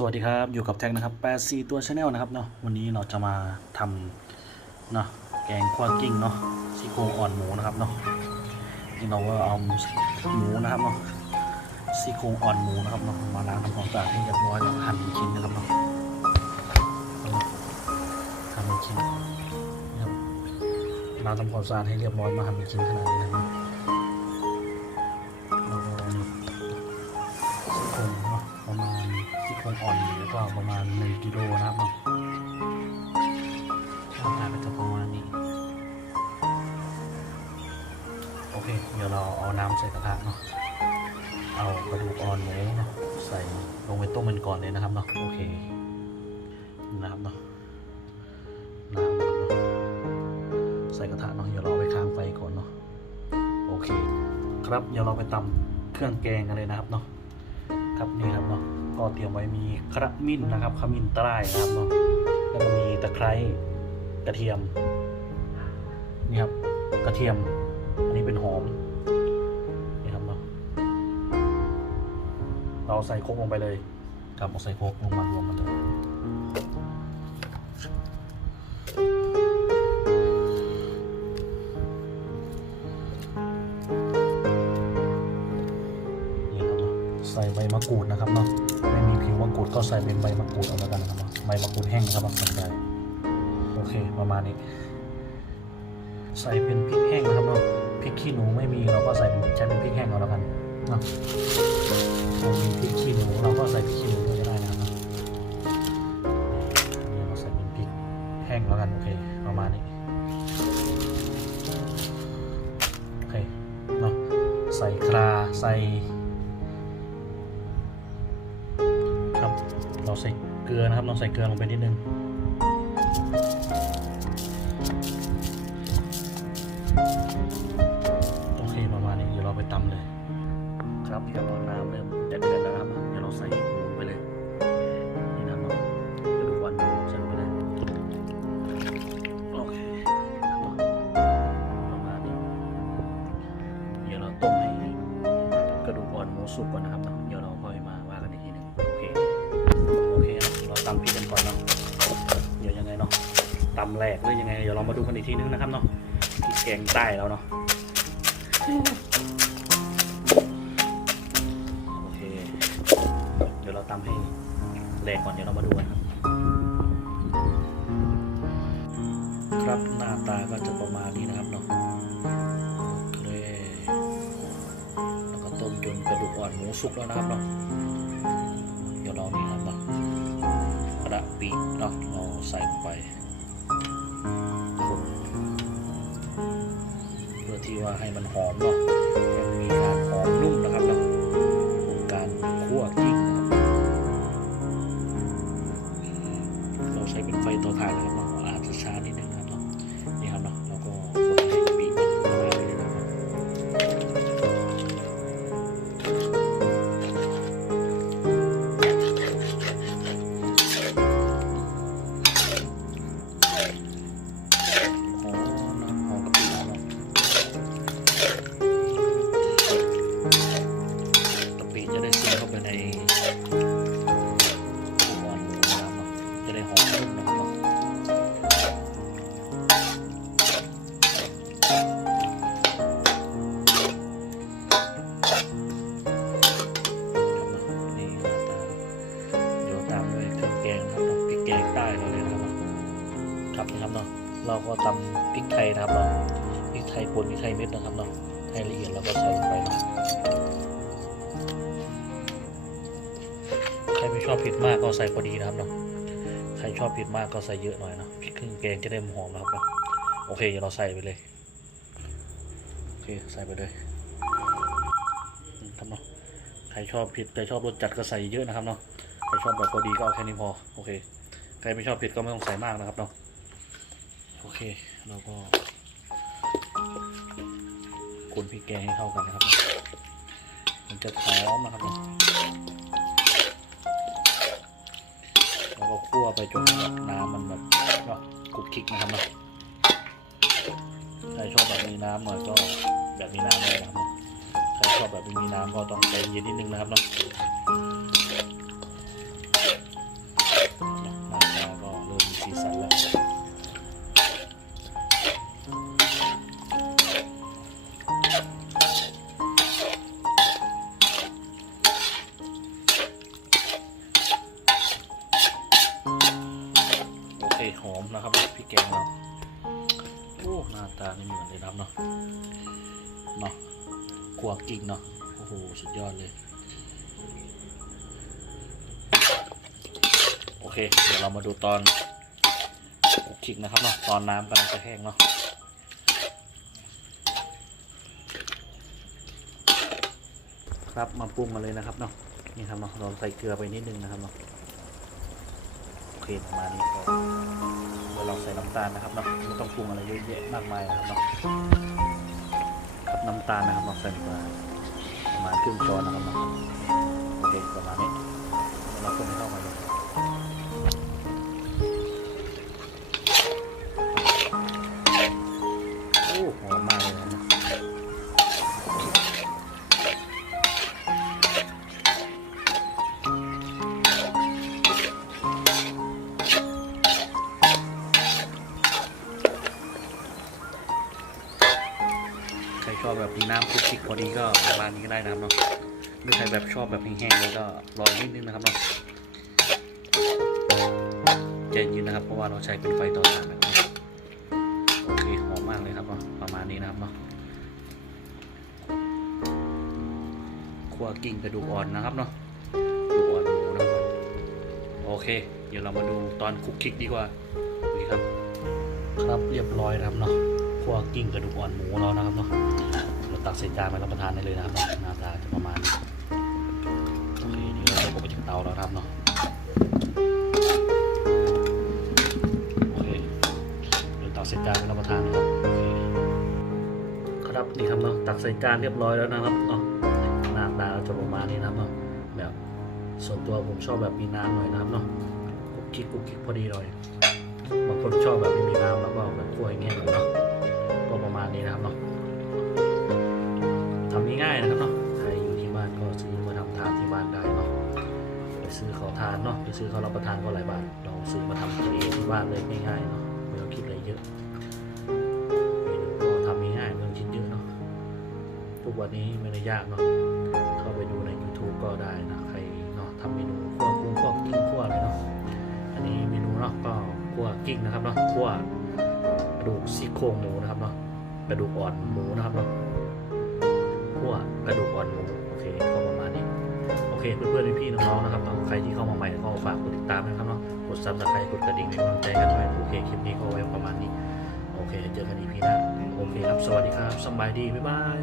สวัสดีครับ อยู่กับแท็กนะครับ8 4ตัวชาแนลนะครับเนาะวันนี้เราจะมาทำเนาะแกงคั่วกิ้งเนาะซี่โครงอ่อนหมูนะครับเนาะนี่เราก็เอาหมูนะครับเนาะซี่โครงอ่อนหมูนะครับเนาะมาล้างทำความสะอาดให้เรียบร้อยแล้วหั่นเป็นชิ้นนะครับเนาะหั่นเป็นชิ้นนี่ครับล้างทำความสะอาดให้เรียบร้อยมาหั่นเป็นชิ้นขนาดนี้นะครับ กิโลนะครับเนาะราคาก็จะประมาณนี้ โอเค เดี๋ยวเราเอาน้ำใส่กระทะเนาะ เอากระดูกอ่อนหมูเนาะใส่ลงไปต้มมันก่อนเลยนะครับเนาะ โอเคนะครับเนาะน้ำนะครับเนาะใส่กระทะเนาะ เดี๋ยวเราเอาไปค้างไฟก่อนเนาะ โอเค ครับ เดี๋ยวเราไปตำเครื่องแกงกันเลยนะครับเนาะ ครับนี่ครับเนาะ ก็เตรียมไว้มีขมิ้นนะครับขมิ้นใต้นะครับเนาะแล้วก็มีตะไคร้กระเทียมนี่ครับกระเทียม อันนี้เป็นหอมนี่ครับเนาะเราใส่โคกลงไปเลยครับเอาใส่โคกลงมารวมมันเลยนี่ครับเนาะใส่ใบมะกรูดนะครับเนาะ กรูดก็ใส่เป็นใบมะกรูดเอาแล้วกันนะครับใบมะกรูดแห้งนะครับสนใจโอเคประมาณนี้ ใส่เป็นพริกแห้งนะครับเนาะพริกขี้หนูไม่มีเราก็ใส่ใช้เป็นพริกแห้งเอาแล้วกันเนาะเรามีพริกขี้หนูเราก็ใส่พริกขี้หนูด้ก็ได้นะครับนี่เราใส่เป็นพริกแห้งแล้วกันโอเคประมาณนี้โอเคเนาะใส่คราใส่ เกลือนะครับเราใส่เกลือลงไปนิดนึงโอเคประมาณนี้เดี๋ยวเราไปตำเลย ครับเดี๋ยวตอนน้ำเริ่มจะเดือดแล้วครับเดี๋ยวเราใส่หมูไปเลยนี่น้ำมันกระดูกวันหมูใส่ลงไปเลยโอเคประมาณนี้เดี๋ยวเราต้มให้กระดูกอ่อนหมูสุกก่อนนะ เดี๋ยวเรามาดูกันอีกทีนึงนะครับเนาะพริกแกงใต้แล้วเนาะโอเค เดี๋ยวเราตำให้แรงก่อนเดี๋ยวเรามาดูกันครับครับหน้าตาก็จะประมาณนี้นะครับเนาะอเคแล้วก็ต้มจนกระดูกอ่อนหมูสุกแล้วนะครับเนาะเดี๋ยวเรานี่ครับเนาะกระปิเนาะเราใส่ลงไป ว่าให้มันหอมเนาะ เราเลยนะครับครับนี่ครับเนาะเราก็ตำพริกไทยนะครับเนาะพริกไทยป่นพริกไทยเม็ดนะครับเนาะให้ละเอียดแล้วก็ใส่ลงไปเนาะใครไม่ชอบเผ็ดมากก็ใส่พอดีนะครับเนาะใครชอบเผ็ดมากก็ใส่เยอะหน่อยเนาะพริกครื่งแกงจะได้หอมนะครับเนาะโอเคเดี๋ยวเราใส่ไปเลยโอเคใส่ไปเลยครับเนาะใครชอบเผ็ดใครชอบรสจัดก็ใส่เยอะนะครับเนาะใครชอบแบบพอดีก็เอาแค่นี้พอโอเค ใครไม่ชอบเผ็ดก็ไม่ต้องใส่มากนะครับเนาะโอเคเราก็คนพริกแกงให้เข้ากันนะครับ มันจะหอมนะครับเนาะแล้วก็คั่วไปจนแบบน้ำมันแบบก็คลุกคลิกนะครับเนาะใครชอบแบบมีน้ำหน่อยก็แบบมีน้ำเลยนะครับเนาะใครชอบแบบไม่มีน้ำก็ต้องใจเย็นนิดนึงนะครับเนาะ หอมนะครับพริกแกงเราโอ้หน้าตานี่เหมือนเลยนะครับเนาะเนาะขวกิ่งเนาะโอ้โหสุดยอดเลย โอเค เดี๋ยวเรามาดูตอนคลุกคลิกนะครับเนาะตอนน้ำกำลังจะแห้งเนาะครับมาปรุงกันเลยนะครับเนาะนี่ครับเนาะเราใส่เกลือไปนิดนึงนะครับเนาะ เคประมาณนี้ก็เดี๋ยวเราใส่น้ำตาลนะครับเนาะไม่ต้องปรุงอะไรเยอะแยะมากมายนะครับเนาะครับน้ำตาลนะครับเราใส่ไปประมาณครึ่งช้อนนะครับเนาะโอเคประมาณนี้เดี๋ยวเราคนให้เข้ามา ชอบแบบมีน้ำคลุกคลิกพอดีก็ประมาณนี้ก็ได้นะครับเนาะหรือใครแบบชอบแบบแห้งๆเลยก็รอนิดนึงนะครับเนาะใจเย็นนะครับ เพราะว่าเราใช้เป็นไฟต่อถ่านนะครับโอเคหอมมากเลยครับเนาะประมาณนี้นะครับเนาะคั่วกิ่งกระดูกอ่อนนะครับเนาะกระดูกอ่อนหมูนะครับโอเค เดี๋ยวเรามาดูตอนคลุกคลิกดีกว่าโอเคครับ ครับเรียบร้อยนะครับเนาะ วกิ่งกระดูกอ่อนหมูเรานะครับเนาะเราตักใส่จานมารับประทานได้เลยนะครับเนาะหน้าตาจะประมาณนี้โอเคนี่เราจะบกไปจากเตาแล้วนะครับเนาะโอเคเดี๋ยวตักใส่จานไปรับประทานนะครับครับนี่ครับเนาะตักใส่จานเรียบร้อยแล้วนะครับเนาะหน้าตาจะประมาณนี้นะครับเนาะแบบส่วนตัวผมชอบแบบมีน้ำหน่อยนะครับเนาะกุ๊กกิ๊กกุ๊กกิ๊กพอดีหน่อยบางคนชอบแบบไม่มีน้ำแล้วก็แบบคั่วแห้งๆเนาะ ไปซื้อเขารับประทานก็หลายบาทเราซื้อมาทำกินเองที่บ้านเลยง่ายๆเนาะไม่ต้องคิดอะไรเยอะเมนูก็ทำง่ายๆไม่ต้องคิดเยอะเนาะทุกวันนี้ไม่ได้ยากเนาะเข้าไปดูใน YouTube ก็ได้นะใครเนาะทำเมนูคั่วกุ้งคั่วกิ้งคั่วอะไรเนาะอันนี้เมนูเนาะก็คั่วกิ้งนะครับเนาะคั่วกระดูกซี่โครงหมูนะครับเนาะกระดูกอ่อนหมูนะครับเนาะคั่วกระดูกอ่อนหมูโอเคเข้าประมาณนี้ โอเคเพื่อนๆพี่ๆน้องๆนะครับใครที่เข้ามาใหม่ก็ฝากกดติดตามนะครับเนาะกดซับสไครต์กดกระดิ่งเป็นกำลังใจกันด้วยโอเคคลิปนี้ก็ไว้ประมาณนี้ โอเคเจอกันอีพีหน้าโอเคครับสวัสดีครับสบายดีบ๊ายบาย